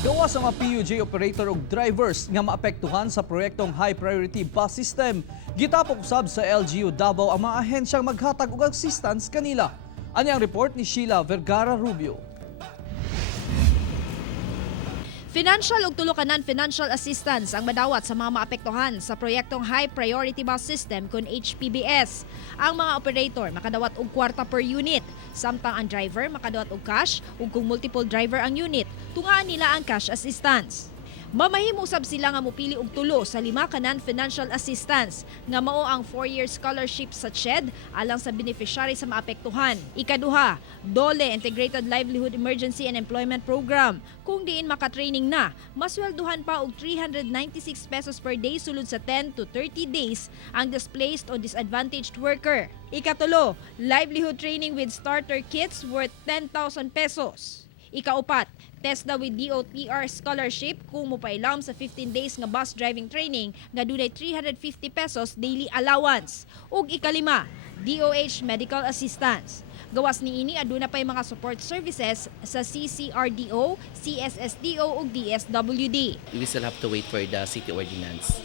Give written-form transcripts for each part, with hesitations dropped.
Gawa sa mga PUJ operator ug drivers nga maapektuhan sa proyektong High Priority Bus System, gitapok usab sa LGU Davao ang mga ahensyang maghatag og assistance kanila. Ani ang report ni Sheila Vergara Rubio. Financial ug tulo ka non-financial assistance ang madawat sa mga maapektuhan sa proyektong High Priority Bus System kun HPBS. Ang mga operator makadawat og kwarta per unit, samtang ang driver makadawat og cash ug kung multiple driver ang unit, tungaan nila ang cash assistance. Mamahimo usab sila nga mopili og tulo sa 5 ka non-financial assistance nga mao ang 4-year scholarship sa CHED alang sa beneficiary sa maapektuhan. Ikaduha, DOLE Integrated Livelihood Emergency and Employment Program. Kung diin makatraining na, maswelduhan pa og 396 pesos per day sulod sa 10 to 30 days ang displaced o disadvantaged worker. Ikatulo, livelihood training with starter kits worth 10,000 pesos. Ikaupat, TESDA with DOTR scholarship kung mopailam sa 15 days nga bus driving training nga dunay 350 pesos daily allowance. Ug ikalima, DOH medical assistance. Gawas niini aduna pay mga support services sa CCRDO, CSSDO ug DSWD. We still have to wait for the city ordinance.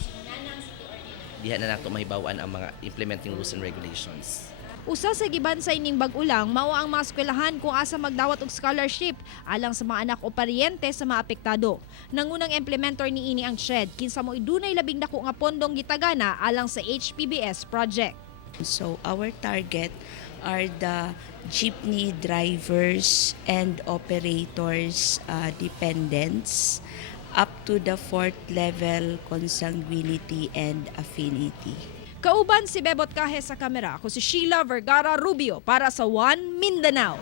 Diha na nato mahibawan ang mga implementing rules and regulations. Usa sa gibansay ning bag-ulang mao ang mga eskwelahan kung asa magdawat og scholarship alang sa mga anak o paryente sa mga apektado. Nangunang implementor niini ang CHED kinsa mo idunay labing dako nga pondong gitagana alang sa HPBS project. So our target are the jeepney drivers and operators dependents up to the 4th level consanguinity and affinity. Kauban si Bebot Kahe sa kamera. Ako si Sheila Vergara Rubio para sa One Mindanao.